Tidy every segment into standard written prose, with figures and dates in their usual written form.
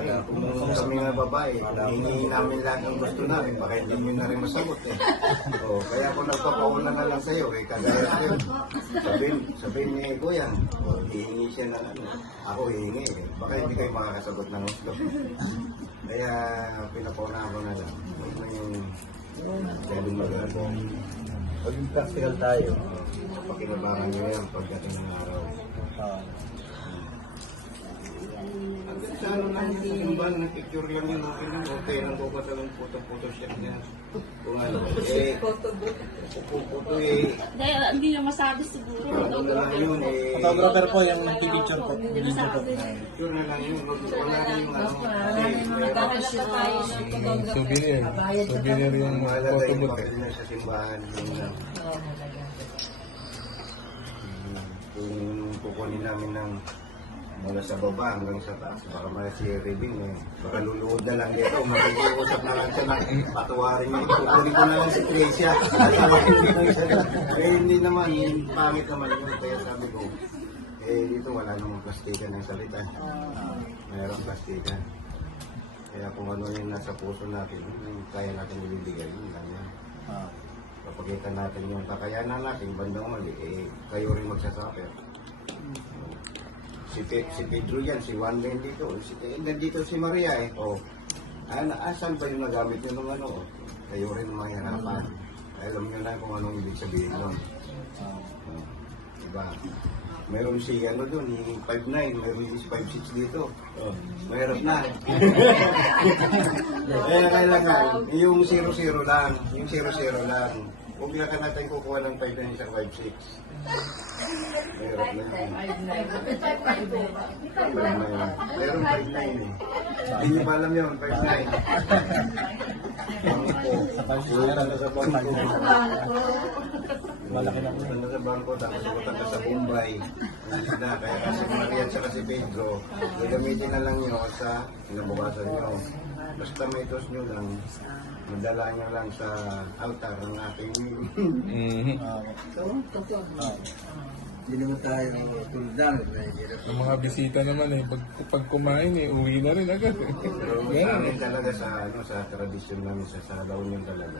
Kung kami nga babae, hihingi namin lahat ng gusto namin, baka hindi nyo na rin masagot eh. Kaya ako nagpapauna na lang sa'yo, kagaya sa'yo. Sabihin ni Kuya, hihingi siya na ano. Ako hihingi eh. Baka hindi kayo makakasagot ng gusto. Kaya pinapauna ko na lang. Huwag mo yung pwedeng magagawa. Maging practical tayo. Pakinabangan nyo yan pagdating ng araw. Hanggang sa ano lang yung simbahan, nag-picture lang yun, okay lang ko pa talagang photo shot niya. Kung ano, puto Dahil hindi niya masabi siguro. ano na lang yun Photographer po yung nagpipicture po. Hindi niya masabi. picture na lang yun, wala rin yung ano. Souvenir. Souvenir yung Mahalaga photo yung booth. papel na sa simbahan. Yun lang. Kung kukunin namin ng mula sa baba hanggang sa taas, baka may si Rebing eh. Baka luluod na lang dito, mag-iusap na lang siya na patuwarin niya. Kukunin ko na lang si Tricia. Patuwarin niya lang siya. Eh hindi naman, pangit naman yun. Kaya sabi ko, dito wala namang plastikan ng salita. Mayroong plastikan. Kaya kung ano yung nasa puso natin, yung kaya natin ibibigay, yun lang yan. Papakita natin yung kakayanan natin, bandang mali, kayo rin magsasuffer. Si Pedro yan, si Juan din dito, nandito si Maria eh. Asan ba yung nagamit nyo nung ano? Kayo rin mahirapan. Alam nyo na kung anong ibig sabihin nun. Diba? Meron si ano dun, yung 5'9", meron si 5'6" dito. Mahirap na. Kaya kailangan, yung 0-0 lang, yung 0-0 lang. Huwag na ka natin kukuha ng 5'9" sa 5'6". Mahirap na yun. Meron 5'9" eh. Hindi nyo pa alam yun, 5'9". Punta ka sa bangko. Malaki na po. Punta sa bangko, tapos punta ka sa Bombay. Hindi na, kaya kasi Maria at si Pedro, gagamitin na lang nyo sa kinabukasan nyo. Basta may tos nyo lang, madala nyo lang sa altar ng ating Hindi naman tayo tuldan. Ang mga bisita naman eh, pag kumain eh, uwi na rin agad. Sa amin talaga sa tradisyon namin sa La Union talaga.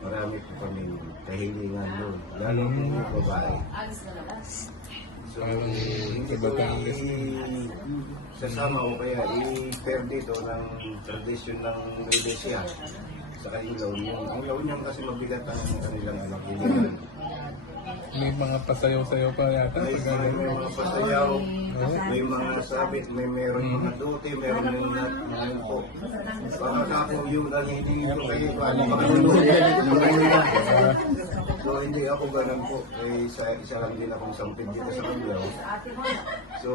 Marami po kami kahilingan doon. Lalo po yung babae. So, hindi ko sasama o kaya i-pair dito ng tradisyon ng Rhodesia sa kanyang La Union. Ang La Union kasi mabigat ang kanilang anak. May mga pasayaw-sayaw pa yata. May mga pasayaw, may mga sabit, meron mga duty, meron mga po. Baka ako yung hindi ko kayo paano makatulungan. So hindi ako ganun po. Isa lang din akong sampid dito sa kanila. So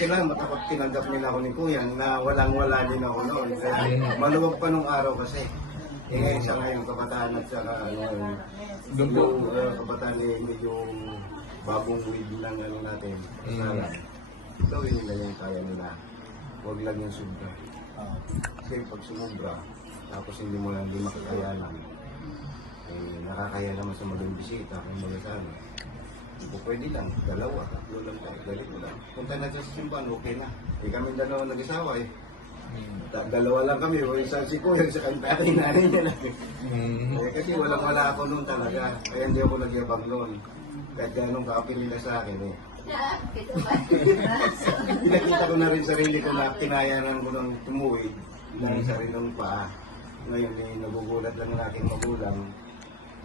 kailangan matapat tinanggap nila ako ni Kuya na walang-wala din ako noon. Maluwag pa nung araw kasi. Ngayon sa ngayong kabataan at saka yung kabataan medyo bagong weed ng ano natin. Gawin nila yung kaya nila. Huwag lang yung sobra. Kasi pag sumubra, tapos hindi mo lang di makakayanan, nakakaya naman sa maging bisita kung mga sana. Kung pwede lang, dalawa, tatlo lang tayo, galit mo lang. Punta natin sa simbahan, okay na. Kami dalawa nag-isawa eh. Dalawa lang kami, isa si Kuya, sa kantay nanin niya lang. Kasi walang-wala ako noon talaga, kaya hindi ako nagyabang noon. Kahit ganong kaapil nila sa akin eh. Pinakita ko na rin sarili ko na kinayanan ko ng tumuwid ng sariling paa. Ngayon nagugulat lang ng aking magulang.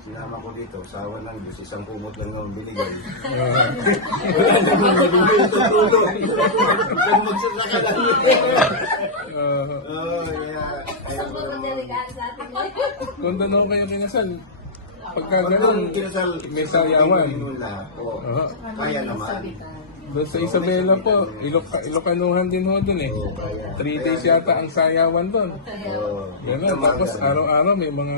Sinama ko dito, sawa ng Diyos, isang kumot lang naman binigay. Wala naman binigay ito tulo. Kung magsasaka lang Kung doon kayo kinasal, pagka ganun, may sayawan. Kaya naman. Doon sa Isabela po, Ilocanuhan din ho doon eh. 3 days yata ang sayawan doon. Ganun, tapos araw-araw may mga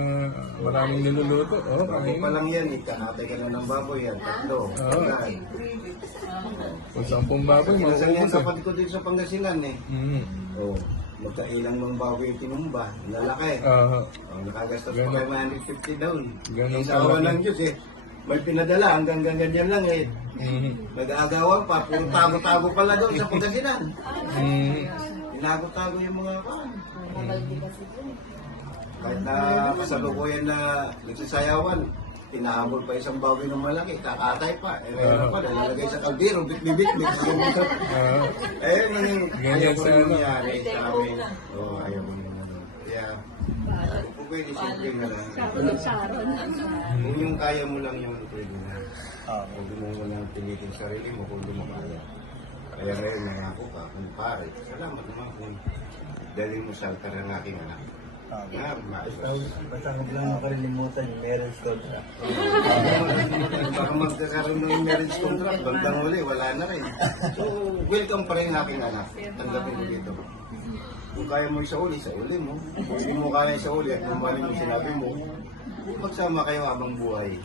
maraming niluluto. Baboy pa lang yan, kakatay ka na ng baboy yan, tatlo. Kung 10 baboy, Kinasal yan maubos eh. kapatid ko dito sa Pangasinan eh. Magkailang ng baboy yung tinumba, lalaki. Nakagastos pa kayo 150 down. Ganun Isawa kalaki. ng Diyos eh. May pinadala hanggang ganyan lang eh. Nag-aagawan pa, puro tago-tago pala doon sa Pangasinan. tinago-tago yung mga kan. Kahit na kasalukuyan na nagsasayawan, tinahabol pa isang bawi ng malaki, kakatay pa. Eh, meron pa, nalalagay sa kaldero, bit-bit-bit. Ganyan Ayaw ko sa nang ano. nangyari sa amin. Oo, ayaw ko nang ano. Kaya, kung pwede, simple na lang. Sharon. Kung yung kaya mo lang yung pwede na. Kung mo mo lang pilitin sarili mo, kung mo kaya. Kaya ngayon, nangako ka, kung pare, salamat naman kung dali mo sa altar ng aking anak. Nga, maayos. Basta huwag lang makalimutan yung marriage contract. Baka magkakaroon ng marriage contract, bandang uli, wala na rin. So, welcome pa rin ang aking anak. Tanggapin mo dito. Kung kaya mo isauli mo. Kung hindi mo kaya isauli at mali mo sinabi mo, magsama kayo habang buhay.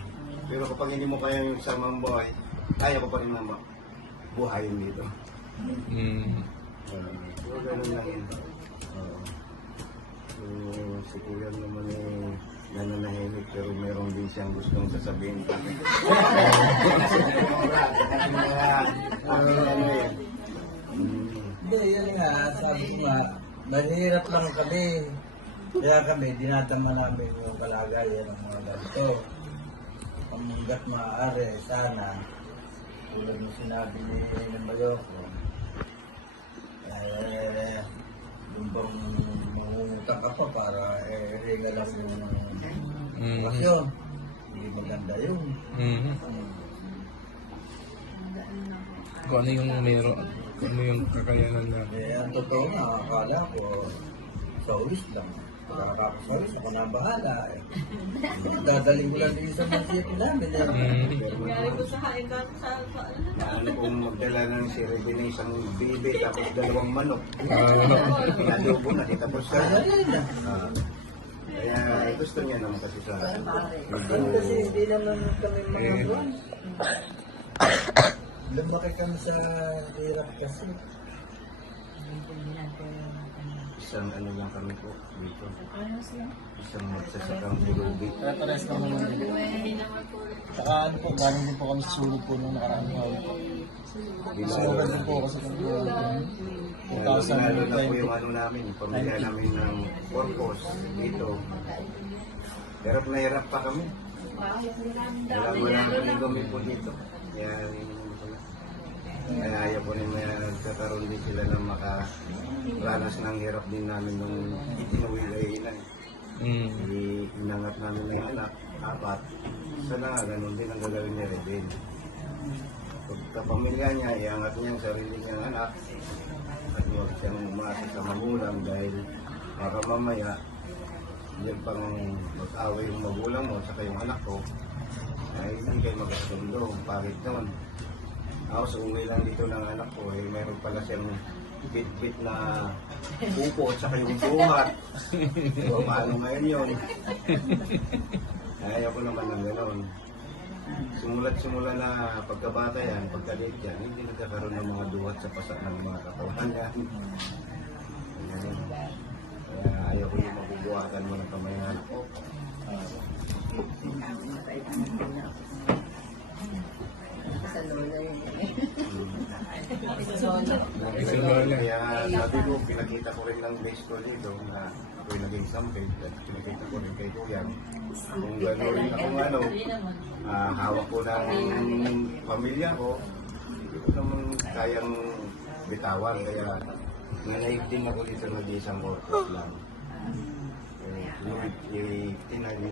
Pero kapag hindi mo kaya yung sama ang buhay, kaya ko pa rin naman buhayin dito. So, ganun lang yun. So, si Kuya naman nananahimik pero meron din siyang gustong sasabihin sa akin. Hindi, yan nga, sabi ko nga, mahirap lang kami. Kaya kami, dinadama namin yung kalagayan ng mga ganito. Hanggat maaari, sana, tulad ng sinabi ni Mayoko, yung bang mangungutang ka pa para ringa lang yung bakasyon. Hindi maganda yun. Kung ano yung meron, kung ano yung kakayanan na. Ang totoo na, akala ko, sa ulis lang. Pagkakapasawis, ako na bahala. Dadaling ko lang din sa munisipyo namin. Ano kung magdala ng si Regina isang bibi tapos dalawang manok. Inadobo na, tapos ka. Kaya gusto niya naman kasi sa Kasi hindi naman kami mga buwan. Lumaki kami sa hirap kasi. isang ano lang kami po dito. Isang magsasakang bulubi. Pares kami naman dito. Saka ano po, galing din po kami sa sulod po nung nakaraang hawin po. Sinugan din po kasi kami po. Lalo na po yung ano namin, pamilya namin ng purpose dito. Hirap na hirap pa kami. Wala kami kami po dito. Kaya ayaw ko rin nagkakaroon din sila na makaranas ng hirap din namin nung itinuwi ay ilan. Inangat namin na yung anak, 4. Sana ganun din ang gagawin niya rin din. Pagkapamilya niya, iangat niya ang sarili niyang anak at huwag siyang umasa sa magulang dahil baka mamaya yan pang mag-away yung magulang mo sa kayong anak ko ay hindi kayo magkasundo. Pangit naman. Ako sa uwi lang dito ng anak ko, meron pala siyang bit-bit na pupo at saka yung buhat. So, paano ngayon yun? Ayaw ko naman ng gano'n. Simula na pagkabata yan, pagkalit yan, hindi nagkakaroon ng mga duhat sa pasak ng mga katawan yan. Kaya ayaw ko yung mabubuhatan mo ng kamay ng anak ko. Sa lola yun. Kaya sabi ko, pinakita ko rin ng base ko dito na ako'y naging sampid at pinakita ko rin kay Kuya. Kung gano'n akong hawak ko ng pamilya ko, hindi ko naman kayang bitawan. Kaya nanaig din ako dito na di isang oras lang.